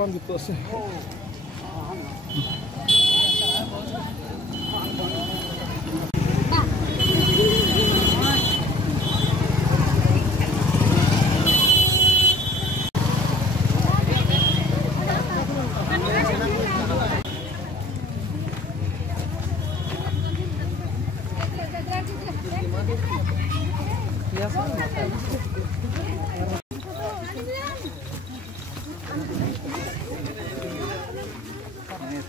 bang gitu sih.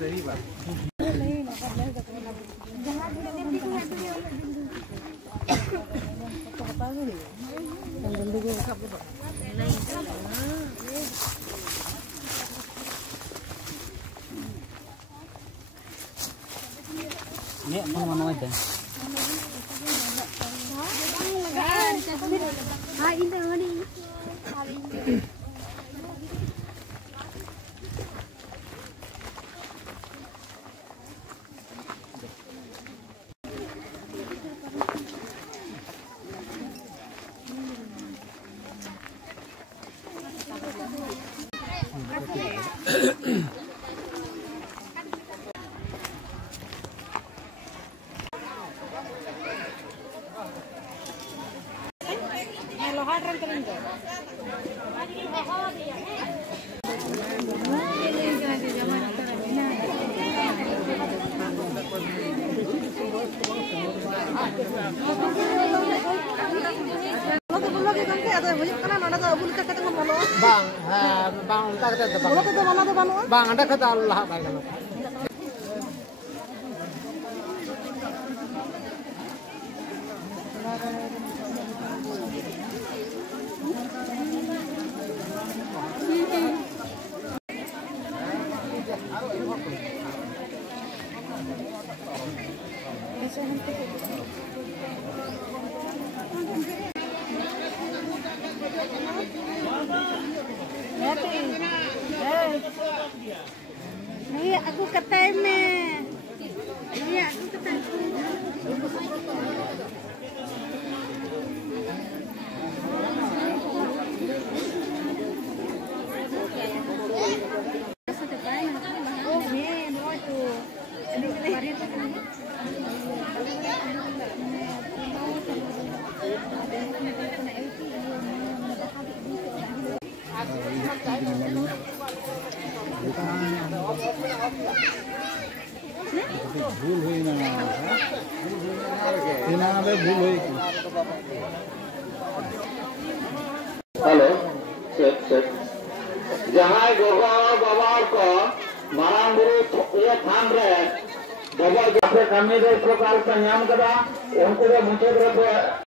सही बात ini mana aja bang entah kata bang ada kata Allah baik kalau Iya, aku ketemu. Iya, aku ketemu. भूल हुई ना भूल हुई हेलो जहाँ गोगा बाबा को मारांग बुरु ये थाम रहे बाबा जैसे कमी दे प्रकार संयम करा उनको भी मुझे तरफ